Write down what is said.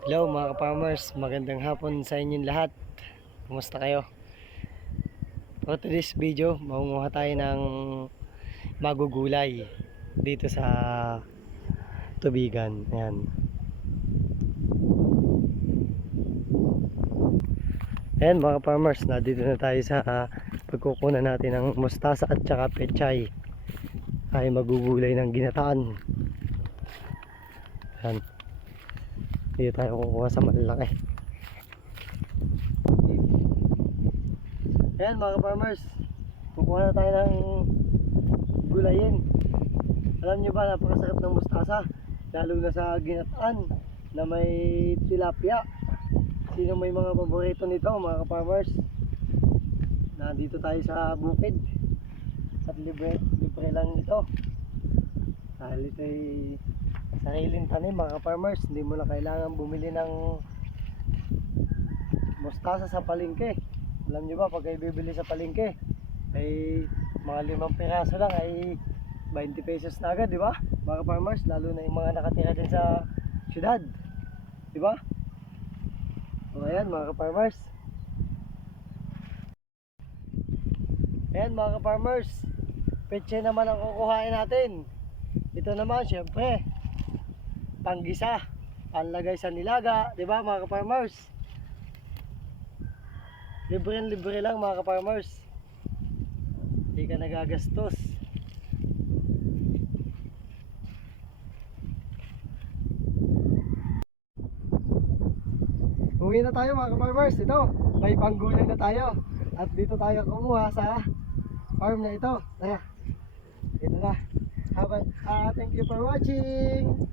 Hello mga farmers, magandang hapon sa inyong lahat. Kumusta kayo? For today's video, mangunguha tayo ng magugulay dito sa tubigan. Ayan. Ayan mga farmers, nandito na tayo sa pagkukunan natin ng mustasa at saka pechay. Ay magugulay ng ginataan. Ayan. Dito tayo kukuha sa malalaki. Ayan mga farmers, kukuha na tayo ng gulayin. Alam nyo ba, napakasarap ng mustasa. Lalo na sa ginataan na may tilapia. Sino may mga paborito nito mga farmers? Nandito tayo sa bukid. At libre, libre lang ito. Dahil ito'y sariling tanim mga farmers hindi mo na kailangan bumili ng mustasa sa palengke. Alam nyo ba pag kayo bibili sa palengke ay mga limang piraso lang ay 20 pesos na agad di ba? Mga farmers lalo na yung mga nakatira din sa syudad di ba? O ayan mga farmers ayan mga farmers peche naman ang kukuhain natin ito naman syempre panggisa, panlagay sa nilaga, 'di ba mga ka-farmers? Libre libre lang mga ka-farmers. Hindi ka nagagastos. Uwi na tayo mga ka-farmers. Ito, may panggulay na tayo. At dito tayo kumuha sa farm na ito. Tara, ito na. Have a, uh, thank you for watching.